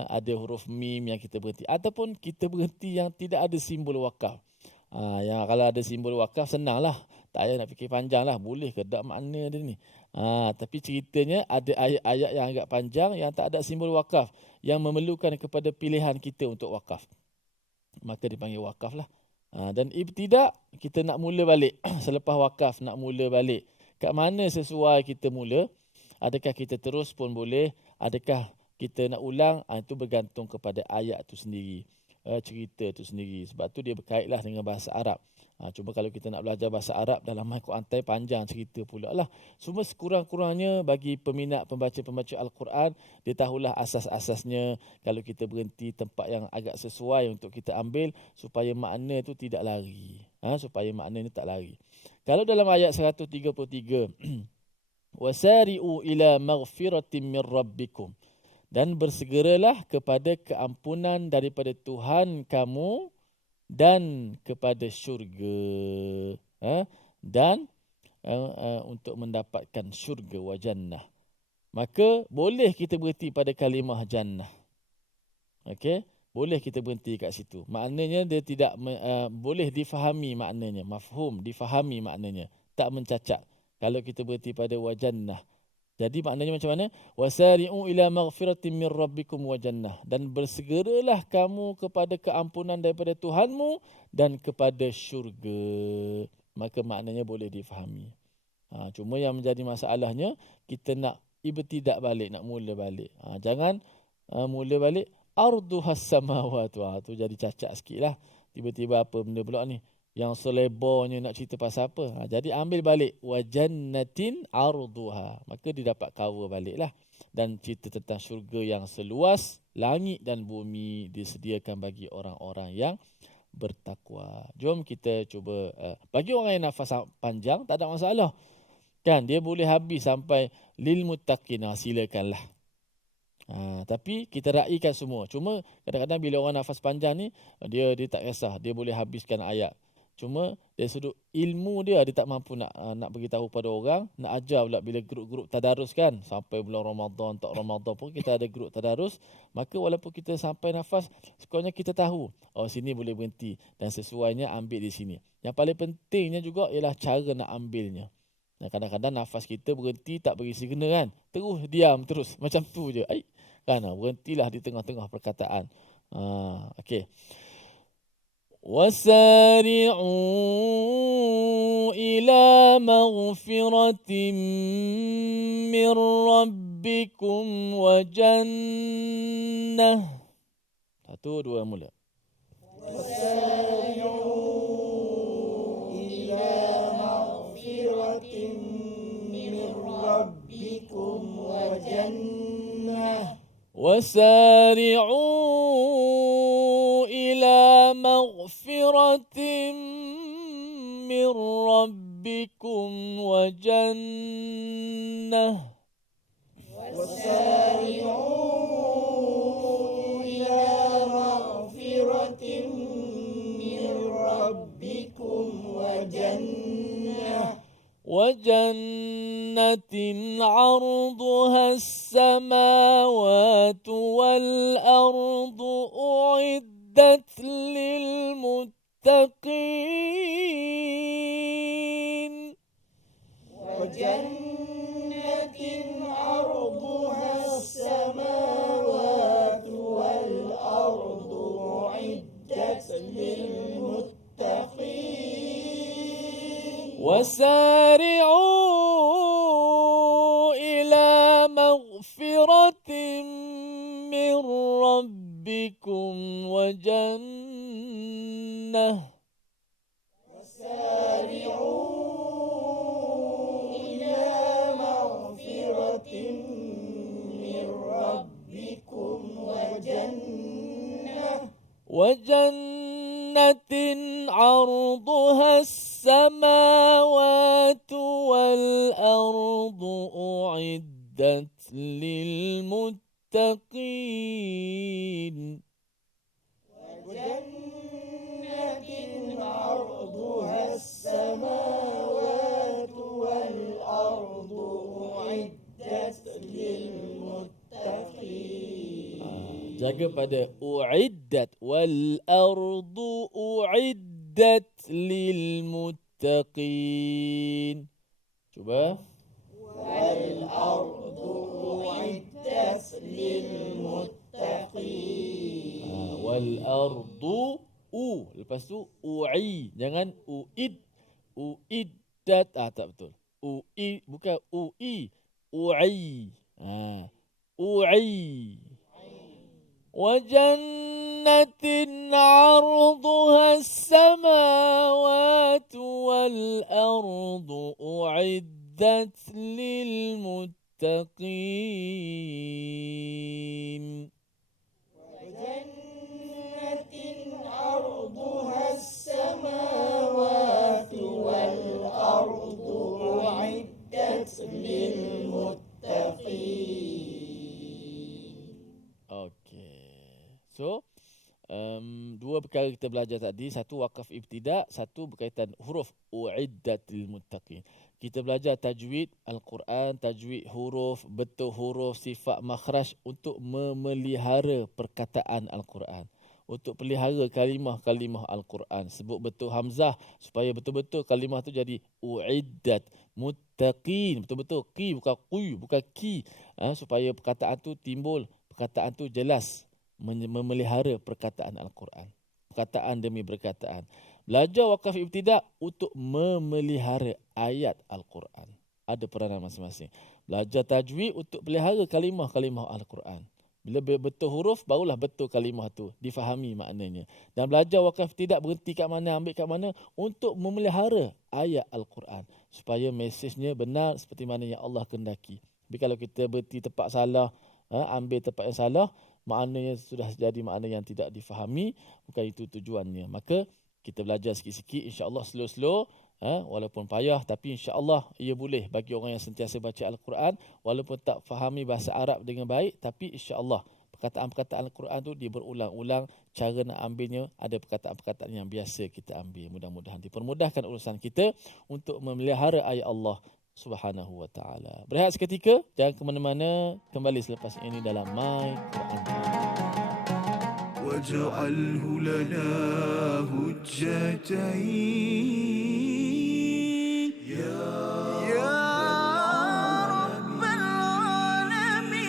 ada huruf mim yang kita berhenti. Ataupun kita berhenti yang tidak ada simbol wakaf. Yang kalau ada simbol wakaf senanglah. Tak payah nak fikir panjang lah. Boleh ke tak makna dia ni. Tapi ceritanya ada ayat-ayat yang agak panjang yang tak ada simbol wakaf. Yang memerlukan kepada pilihan kita untuk wakaf. Maka dipanggil wakaf lah. Dan ibtidak kita nak mula balik. Selepas wakaf nak mula balik. Kat mana sesuai kita mula? Adakah kita terus pun boleh? Adakah kita nak ulang? Itu bergantung kepada ayat tu sendiri. Cerita tu sendiri. Sebab tu dia berkaitlah dengan bahasa Arab. Cuma kalau kita nak belajar bahasa Arab dalam Al-Quran panjang cerita pula lah. Cuma sekurang-kurangnya bagi peminat pembaca-pembaca Al-Quran, dia tahulah asas-asasnya. Kalau kita berhenti tempat yang agak sesuai untuk kita ambil supaya makna tu tidak lari. Supaya makna ni tak lari. Kalau dalam ayat 133, wasari'u ila maghfiratin min rabbikum, dan bersegeralah kepada keampunan daripada Tuhan kamu dan kepada syurga. Dan untuk mendapatkan syurga wa jannah. Maka boleh kita berhenti pada kalimah jannah. Okey? Boleh kita berhenti kat situ. Maknanya dia tidak boleh difahami maknanya. Mafhum, difahami maknanya. Tak mencacat. Kalau kita berhenti pada wa jannah. Jadi maknanya macam mana? Wasari'u ila maghfiratin min rabbikum wa jannah. Dan bersegeralah kamu kepada keampunan daripada Tuhanmu dan kepada syurga. Maka maknanya boleh difahami. Cuma yang menjadi masalahnya, kita nak ibtidak balik, nak mula balik. Jangan mula balik, arduhas samawat. Tu jadi cacat sikit lah. Tiba-tiba apa benda pula ni? Yang selebarnya nak cerita pasal apa. Jadi ambil balik. Wa jannatin arduha. Maka dia dapat cover balik lah. Dan cerita tentang syurga yang seluas langit dan bumi disediakan bagi orang-orang yang bertakwa. Jom kita cuba. Bagi orang yang nafas panjang, tak ada masalah. Kan, dia boleh habis sampai lil muttaqin. Silakanlah. Tapi kita raikan semua. Cuma kadang-kadang bila orang nafas panjang ni, dia tak kisah. Dia boleh habiskan ayat. Cuma dari sudut ilmu dia tak mampu nak beritahu pada orang. Nak ajar pula bila grup-grup tadarus kan. Sampai bulan Ramadan, tak Ramadan pun kita ada grup tadarus. Maka walaupun kita sampai nafas, sekurangnya kita tahu. Sini boleh berhenti. Dan sesuainya ambil di sini. Yang paling pentingnya juga ialah cara nak ambilnya. Kadang-kadang nafas kita berhenti tak berisi kena kan. Terus diam terus. Macam tu je. Kan, berhentilah di tengah-tengah perkataan. Okey. وسارعوا إلى مغفرة من ربكم وجنة. Satu, dua, mula. وسارعوا إلى مغفرة من ربكم وجنة وجنة عرضها السماوات والأرض أعدت للمتقين. وجنة عرضها السماوات والأرض أعدت للمتقين. وسارعوا إلى مغفرة من ربكم وجنة وجنة عرضها السماوات والأرض أعدت للمتقين. وجنة عرضها السماوات والأرض أعدت للمتقين. Jaga pada uiddat wal ardu uiddat lil muttaqin. Cuba. Wal ardu uiddat lil muttaqin. Wal ardu lepas tu ui, jangan uid. Uiddat tak betul. Ui bukan ui. Ui. Ui. وجنة عرضها السماوات والأرض أعدت للمتقين. وجنة عرضها السماوات والأرض أعدت للمتقين. So, dua perkara kita belajar tadi, satu wakaf ibtida, satu berkaitan huruf uiddat lil muttaqin. Kita belajar tajwid Al-Quran, tajwid huruf, betul huruf, sifat makhraj untuk memelihara perkataan Al-Quran. Untuk pelihara kalimah-kalimah Al-Quran. Sebut betul hamzah supaya betul-betul kalimah tu jadi uiddat muttaqin. Betul-betul qi bukan quy, bukan ki. Supaya perkataan tu timbul, perkataan tu jelas. Memelihara perkataan Al-Quran. Perkataan demi perkataan. Belajar wakaf ibtida untuk memelihara ayat Al-Quran. Ada peranan masing-masing. Belajar tajwid untuk pelihara kalimah-kalimah Al-Quran. Bila betul huruf, barulah betul kalimah tu difahami maknanya. Dan belajar wakaf ibtida berhenti kat mana, ambil kat mana untuk memelihara ayat Al-Quran. Supaya mesejnya benar seperti mana yang Allah kendaki. Tapi kalau kita berhenti tempat salah, ambil tempat yang salah, maknanya sudah jadi makna yang tidak difahami, bukan itu tujuannya. Maka kita belajar sikit-sikit, insya-Allah slow-slow, walaupun payah, tapi insya-Allah ia boleh bagi orang yang sentiasa baca Al-Quran, walaupun tak fahami bahasa Arab dengan baik, tapi insya-Allah perkataan-perkataan Al-Quran tu dia berulang-ulang, cara nak ambilnya ada perkataan-perkataan yang biasa kita ambil. Mudah-mudahan dipermudahkan urusan kita untuk memelihara ayat Allah Subhanahu wa ta'ala. Berehat seketika, jangan ke mana-mana, kembali selepas ini dalam My Quran Time. واجعله لنا هجتين يا رب العالمين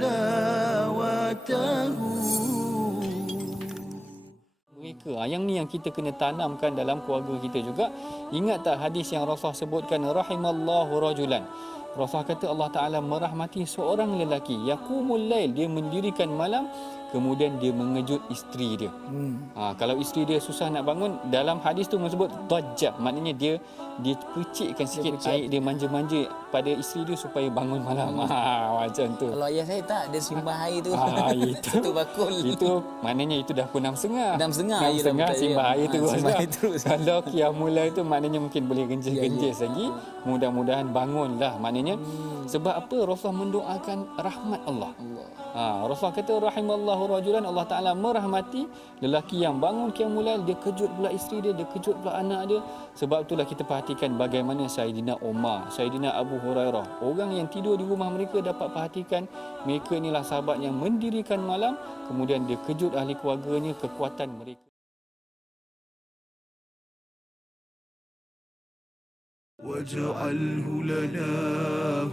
تلاوته. Mereka, yang ni yang kita kena tanamkan dalam keluarga kita juga. Ingat tak hadis yang Rasulullah sebutkan, rahimallahu rajulan. Rasulullah kata Allah Ta'ala merahmati seorang lelaki, yaqumul lail, dia mendirikan malam, kemudian dia mengejut isteri dia. Kalau isteri dia susah nak bangun, dalam hadis tu menyebut dajjah, maknanya dia percikkan sikit air, dia manja-manja pada isteri dia supaya bangun malam. Macam tu. Kalau ayah saya tak, dia simbah air tu. Itu Satu bakul. Itu maknanya itu dah pukul 6.30. 6.30 6.30 simbah air tu. simbah air terus. Kalau qiyamul lail tu maknanya mungkin boleh genjis-genjis lagi. Mudah-mudahan bangunlah. Maknanya sebab apa Rasulullah mendoakan rahmat Allah. Rasulullah kata rahimallahu rajulan, Allah Taala merahmati lelaki yang bangun qiyamul lail, dia kejut pula isteri dia, dia kejut pula anak dia. Sebab itulah kita perhatikan bagaimana Saidina Umar, Saidina Abu Hurairah, orang yang tidur di rumah mereka dapat perhatikan mereka inilah sahabat yang mendirikan malam, kemudian dia kejut ahli keluarganya, kekuatan mereka. واجعله لنا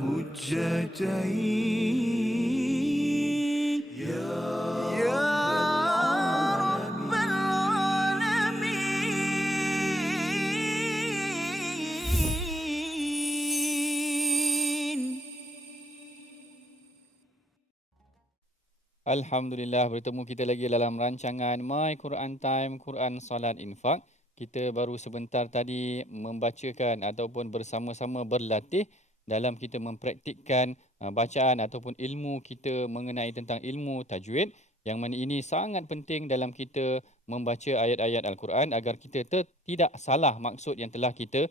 هجتين يا رب العالمين. Alhamdulillah, bertemu kita lagi dalam rancangan My Quran Time, Quran Salat Infak. Kita baru sebentar tadi membacakan ataupun bersama-sama berlatih dalam kita mempraktikkan bacaan ataupun ilmu kita mengenai tentang ilmu tajwid, yang mana ini sangat penting dalam kita membaca ayat-ayat Al-Quran agar kita tidak salah maksud yang telah kita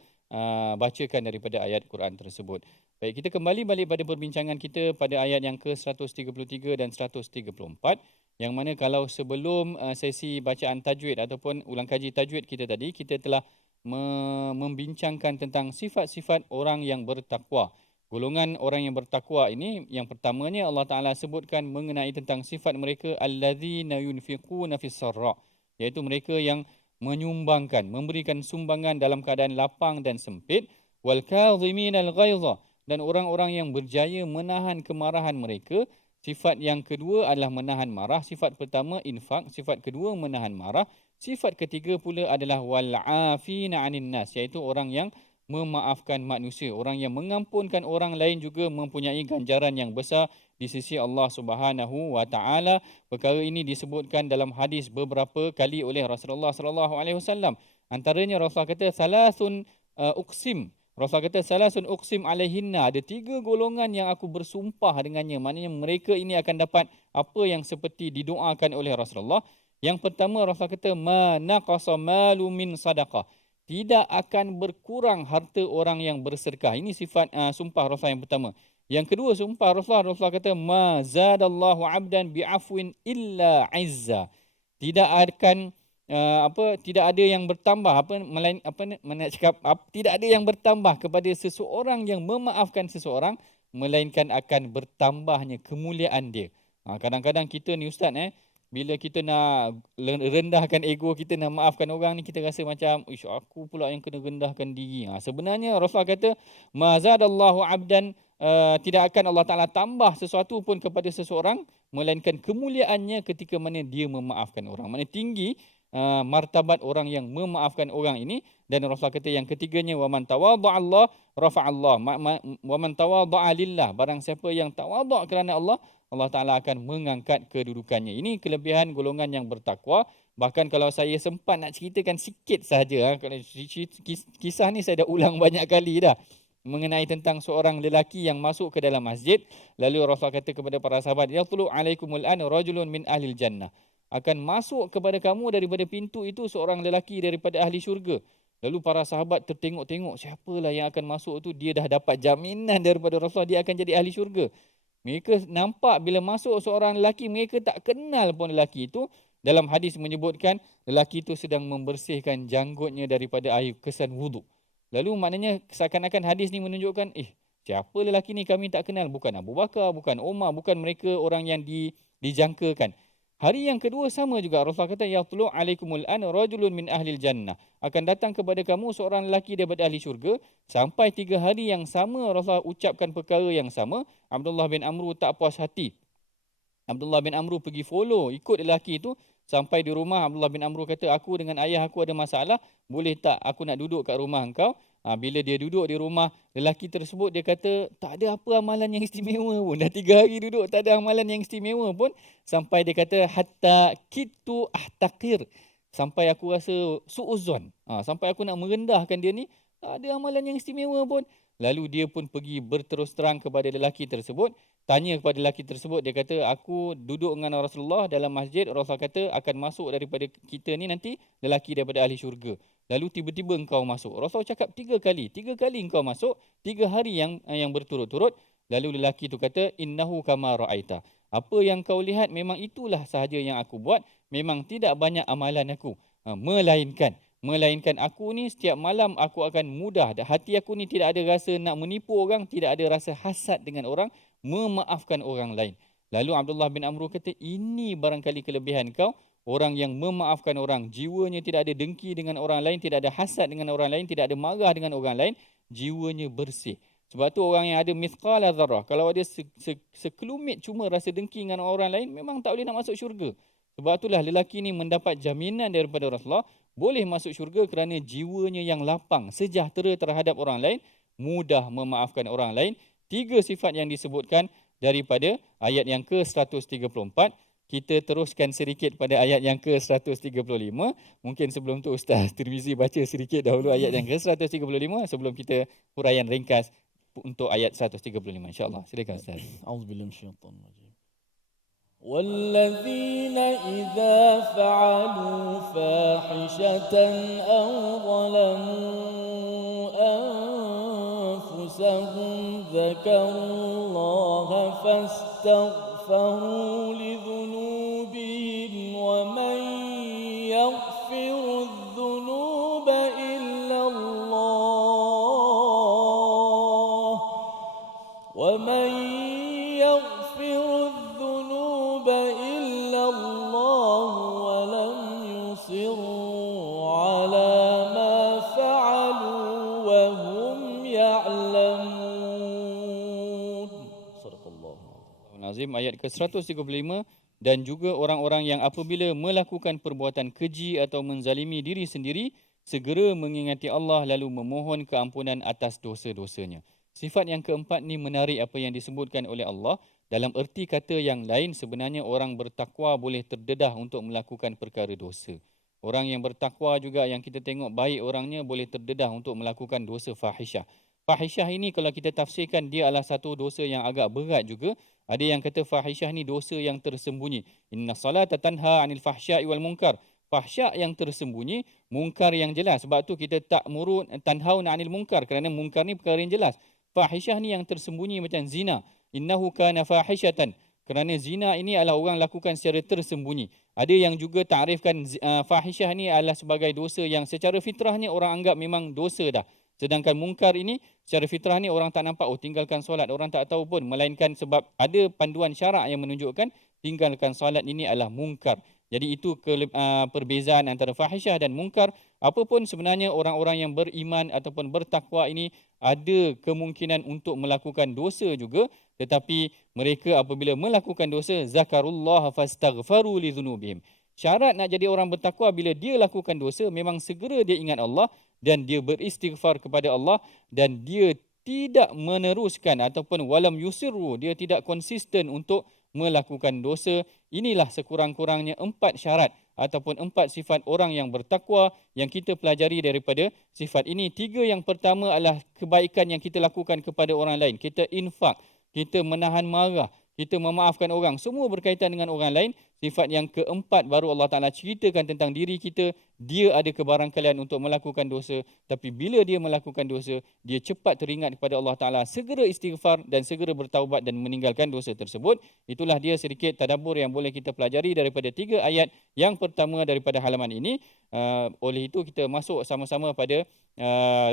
bacakan daripada ayat Quran tersebut. Baik, kita kembali balik pada perbincangan kita pada ayat yang ke-133 dan 134, yang mana kalau sebelum sesi bacaan tajwid ataupun ulang kaji tajwid kita tadi, kita telah membincangkan tentang sifat-sifat orang yang bertakwa. Golongan orang yang bertakwa ini, yang pertamanya Allah Ta'ala sebutkan mengenai tentang sifat mereka, allazina yunfiquna fis sarra, iaitu mereka yang menyumbangkan, memberikan sumbangan dalam keadaan lapang dan sempit, wal kadhiminal ghaidha, dan orang-orang yang berjaya menahan kemarahan mereka. Sifat yang kedua adalah menahan marah. Sifat pertama infak, sifat kedua menahan marah. Sifat ketiga pula adalah wal'afina 'anin nas, iaitu orang yang memaafkan manusia, orang yang mengampunkan orang lain juga mempunyai ganjaran yang besar di sisi Allah Subhanahu wa taala. Perkara ini disebutkan dalam hadis beberapa kali oleh Rasulullah sallallahu alaihi wasallam. Antaranya Rasulullah kata salasun uqsim. Rasulullah kata salasun uqsim alaihinna, ada 3 golongan yang aku bersumpah dengannya. Maknanya mereka ini akan dapat apa yang seperti didoakan oleh Rasulullah. Yang pertama Rasulullah kata ma naqasa malu min sadaqah, tidak akan berkurang harta orang yang bersedekah. Ini sifat sumpah Rasulullah yang pertama. Yang kedua sumpah Rasulullah kata ma zadallahu 'abdan bi'afwin illa 'izza, tidak akan tidak ada yang bertambah tidak ada yang bertambah kepada seseorang yang memaafkan seseorang, melainkan akan bertambahnya kemuliaan dia. Kadang-kadang kita ni ustaz bila kita nak rendahkan ego kita, nak maafkan orang ni, kita rasa macam aku pula yang kena rendahkan diri. Sebenarnya Rasulullah kata ma zadallahu 'abdan, tidak akan Allah Ta'ala tambah sesuatu pun kepada seseorang, melainkan kemuliaannya ketika mana dia memaafkan orang. Maknanya tinggi martabat orang yang memaafkan orang ini. Dan Rasulullah kata yang ketiganya waman tawadha'a Allah rafa'allah, waman tawadha'a lillah, barang siapa yang tawadha' kerana Allah, Allah Ta'ala akan mengangkat kedudukannya. Ini kelebihan golongan yang bertakwa. Bahkan kalau saya sempat nak ceritakan sikit sahaja, kisah ni saya dah ulang banyak kali dah, mengenai tentang seorang lelaki yang masuk ke dalam masjid. Lalu Rasulullah kata kepada para sahabat, yaqulu alaikumul an rajulun min ahlil jannah, akan masuk kepada kamu daripada pintu itu seorang lelaki daripada ahli syurga. Lalu para sahabat tertengok-tengok, siapalah yang akan masuk tu, dia dah dapat jaminan daripada Rasulullah dia akan jadi ahli syurga. Mereka nampak bila masuk seorang lelaki, mereka tak kenal pun lelaki itu. Dalam hadis menyebutkan lelaki itu sedang membersihkan janggutnya daripada air kesan wuduk. Lalu maknanya seakan-akan hadis ni menunjukkan, siapa lelaki ni kami tak kenal, bukan Abu Bakar, bukan Umar, bukan mereka orang yang dijangkakan. Hari yang kedua sama juga Rasulullah kata yaqulu alaikumul an rajulun min ahlil jannah, akan datang kepada kamu seorang lelaki daripada ahli syurga. Sampai 3 hari yang sama Rasulullah ucapkan perkara yang sama. Abdullah bin Amru tak puas hati. Abdullah bin Amru pergi follow, ikut lelaki itu. Sampai di rumah, Abdullah bin Amru kata, aku dengan ayah aku ada masalah, boleh tak aku nak duduk kat rumah engkau? Bila dia duduk di rumah lelaki tersebut, dia kata, tak ada apa amalan yang istimewa pun. Dah 3 hari duduk, tak ada amalan yang istimewa pun. Sampai dia kata, hatta kitu ahtaqir. Sampai aku rasa su'uzon. Sampai aku nak merendahkan dia ni, tak ada amalan yang istimewa pun. Lalu dia pun pergi berterus terang kepada lelaki tersebut. Tanya kepada lelaki tersebut, dia kata, aku duduk dengan Rasulullah dalam masjid, Rasulullah kata akan masuk daripada kita ni nanti lelaki daripada ahli syurga. Lalu tiba-tiba engkau masuk. Rasulullah cakap 3 kali. 3 kali engkau masuk, 3 hari yang berturut-turut. Lalu lelaki tu kata, innahu kama ra'aita. Apa yang kau lihat memang itulah sahaja yang aku buat. Memang tidak banyak amalan aku. Melainkan aku ni setiap malam aku akan mudah. Hati aku ni tidak ada rasa nak menipu orang, tidak ada rasa hasad dengan orang, memaafkan orang lain. Lalu Abdullah bin Amru kata, ini barangkali kelebihan kau, orang yang memaafkan orang, jiwanya tidak ada dengki dengan orang lain, tidak ada hasad dengan orang lain, tidak ada marah dengan orang lain, jiwanya bersih. Sebab tu orang yang ada mithqala dzarrah, kalau ada sekelumit cuma rasa dengki dengan orang lain, memang tak boleh nak masuk syurga. Sebab itulah lelaki ni mendapat jaminan daripada Rasulullah, boleh masuk syurga kerana jiwanya yang lapang, sejahtera terhadap orang lain, mudah memaafkan orang lain. 3 sifat yang disebutkan daripada ayat yang ke-134. Kita teruskan sedikit pada ayat yang ke-135. Mungkin sebelum tu Ustaz Tirmizi baca sedikit dahulu ayat yang ke-135 sebelum kita huraian ringkas untuk ayat 135 insya-Allah. Silakan Ustaz. Auzubillahi minasyaitonir rajim. والذين إذا فعلوا فاحشة أو ظلموا أنفسهم ذكروا الله فاستغفروا لذنوبهم ومن يغفر الذنوب إلا الله ومن يغفر الذنوب إلا الله ولم يصروا على ما فعلوا وهم يعلمون. صدق الله. Azim ayat ke-135. Dan juga orang-orang yang apabila melakukan perbuatan keji atau menzalimi diri sendiri, segera mengingati Allah lalu memohon keampunan atas dosa-dosanya. Sifat yang keempat ni menarik apa yang disebutkan oleh Allah. Dalam erti kata yang lain, sebenarnya orang bertakwa boleh terdedah untuk melakukan perkara dosa. Orang yang bertakwa juga yang kita tengok baik orangnya boleh terdedah untuk melakukan dosa fahisyah. Fahisyah ini kalau kita tafsirkan dia adalah satu dosa yang agak berat juga. Ada yang kata fahisyah ni dosa yang tersembunyi. Inna salata tanha 'anil fahsya'i wal munkar. Fahsya yang tersembunyi, mungkar yang jelas. Sebab tu kita tak murun tanhauna 'anil munkar kerana mungkar ni perkara yang jelas. Fahisyah ni yang tersembunyi macam zina. Innahu kana fahisyatan. Kerana zina ini adalah orang lakukan secara tersembunyi. Ada yang juga takrifkan fahisyah ni adalah sebagai dosa yang secara fitrahnya orang anggap memang dosa dah. Sedangkan mungkar ini secara fitrah ni orang tak nampak, tinggalkan solat, orang tak tahu pun. Melainkan sebab ada panduan syarak yang menunjukkan tinggalkan solat ini adalah mungkar. Jadi itu perbezaan antara fahisyah dan mungkar. Apapun sebenarnya orang-orang yang beriman ataupun bertakwa ini ada kemungkinan untuk melakukan dosa juga. Tetapi mereka apabila melakukan dosa, zakarullah fastaghfaru li dhunubihim. Syarat nak jadi orang bertakwa bila dia lakukan dosa, memang segera dia ingat Allah dan dia beristighfar kepada Allah dan dia tidak meneruskan ataupun walam yusirru, dia tidak konsisten untuk melakukan dosa. Inilah sekurang-kurangnya 4 syarat ataupun 4 sifat orang yang bertakwa yang kita pelajari daripada sifat ini. 3 yang pertama adalah kebaikan yang kita lakukan kepada orang lain. Kita infak, kita menahan marah, kita memaafkan orang. Semua berkaitan dengan orang lain. Sifat yang keempat baru Allah Ta'ala ceritakan tentang diri kita. Dia ada kebarangkalian untuk melakukan dosa. Tapi bila dia melakukan dosa, dia cepat teringat kepada Allah Ta'ala. Segera istighfar dan segera bertaubat dan meninggalkan dosa tersebut. Itulah dia sedikit tadabbur yang boleh kita pelajari daripada 3 ayat yang pertama daripada halaman ini. Oleh itu kita masuk sama-sama pada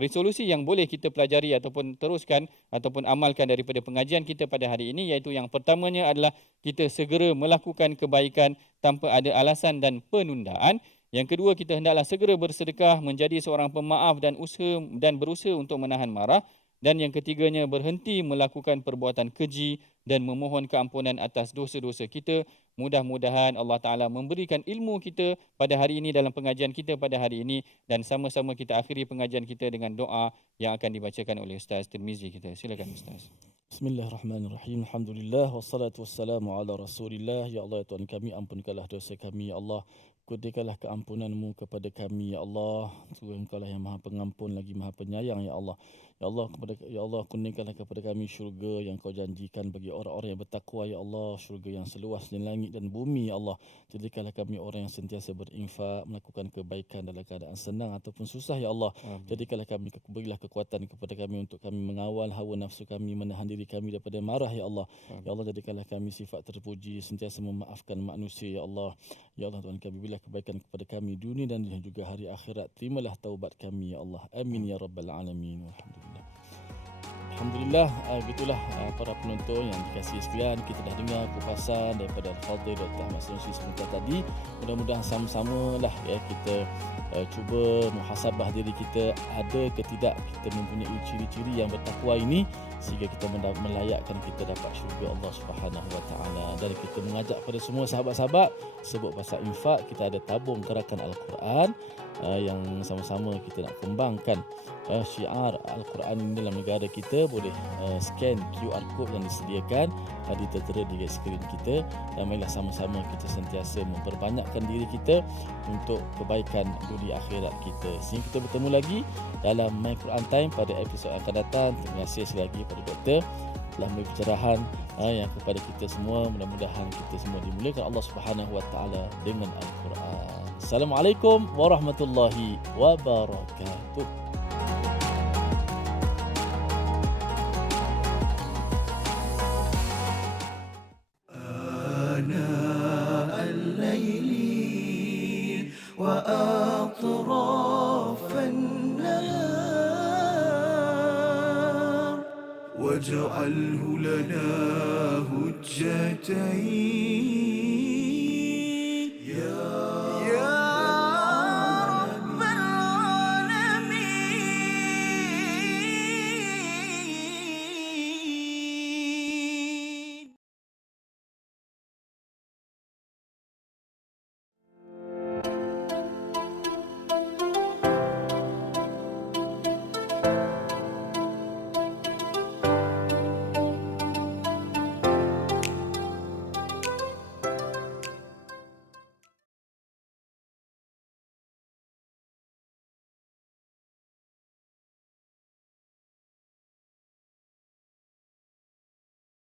resolusi yang boleh kita pelajari ataupun teruskan ataupun amalkan daripada pengajian kita pada hari ini. Iaitu yang pertamanya adalah kita segera melakukan kebaikan tanpa ada alasan dan penundaan. Yang kedua, kita hendaklah segera bersedekah, menjadi seorang pemaaf dan berusaha untuk menahan marah. Dan yang ketiganya, berhenti melakukan perbuatan keji dan memohon keampunan atas dosa-dosa kita. Mudah-mudahan Allah Ta'ala memberikan ilmu kita pada hari ini dalam pengajian kita pada hari ini. Dan sama-sama kita akhiri pengajian kita dengan doa yang akan dibacakan oleh Ustaz Tirmizi kita. Silakan Ustaz. Bismillahirrahmanirrahim. Alhamdulillah wassalatu wassalamu ala Rasulillah. Ya Allah, ya Tuhan kami, ampunkanlah dosa kami ya Allah. Kurniakanlah keampunan-Mu kepada kami ya Allah. Sungguh Engkau lah yang Maha Pengampun lagi Maha Penyayang ya Allah. Ya Allah, kurniakanlah kepada kami syurga yang Kau janjikan bagi orang-orang yang bertakwa ya Allah, syurga yang seluasnya langit dan bumi ya Allah. Jadikanlah kami orang yang sentiasa berinfak, melakukan kebaikan dalam keadaan senang ataupun susah ya Allah. Jadikanlah kami, berilah kekuatan kepada kami untuk kami mengawal hawa nafsu kami, menahan diri kami daripada marah ya Allah. Ya Allah, jadikanlah kami sifat terpuji, sentiasa memaafkan manusia ya Allah. Ya Allah Tuhan kami, berilah kebaikan kepada kami dunia dan juga hari akhirat. Terimalah taubat kami ya Allah. Amin ya rabbal alamin. Alhamdulillah, begitulah para penonton yang dikasihi sekalian, kita dah dengar kupasan daripada Al-Fadhil Dr. Ahmad Sanusi sebentar tadi. Mudah-mudahan sama-sama lah ya kita cuba muhasabah diri kita, ada ke tidak kita mempunyai ciri-ciri yang bertakwa ini sehingga kita melayakkan kita dapat syurga Allah Subhanahu Wa Taala. Dan kita mengajak pada semua sahabat-sahabat sebut pasal infak, kita ada tabung gerakan Al-Quran yang sama-sama kita nak kembangkan syiar Al-Quran ini dalam negara kita. Boleh scan QR code yang disediakan tertera di skrin kita, dan marilah sama-sama kita sentiasa memperbanyakkan diri kita untuk kebaikan dunia akhirat kita. Sehingga kita bertemu lagi dalam My Quran Time pada episod yang akan datang. Terima kasih sekali lagi pada doktor telah memberi pencerahan yang kepada kita semua. Mudah-mudahan kita semua dimuliakan Allah Subhanahu Wa Taala dengan Al-Quran. Assalamualaikum warahmatullahi wabarakatuh. آناء الليل وأطراف النهار واجعله لنا هجتين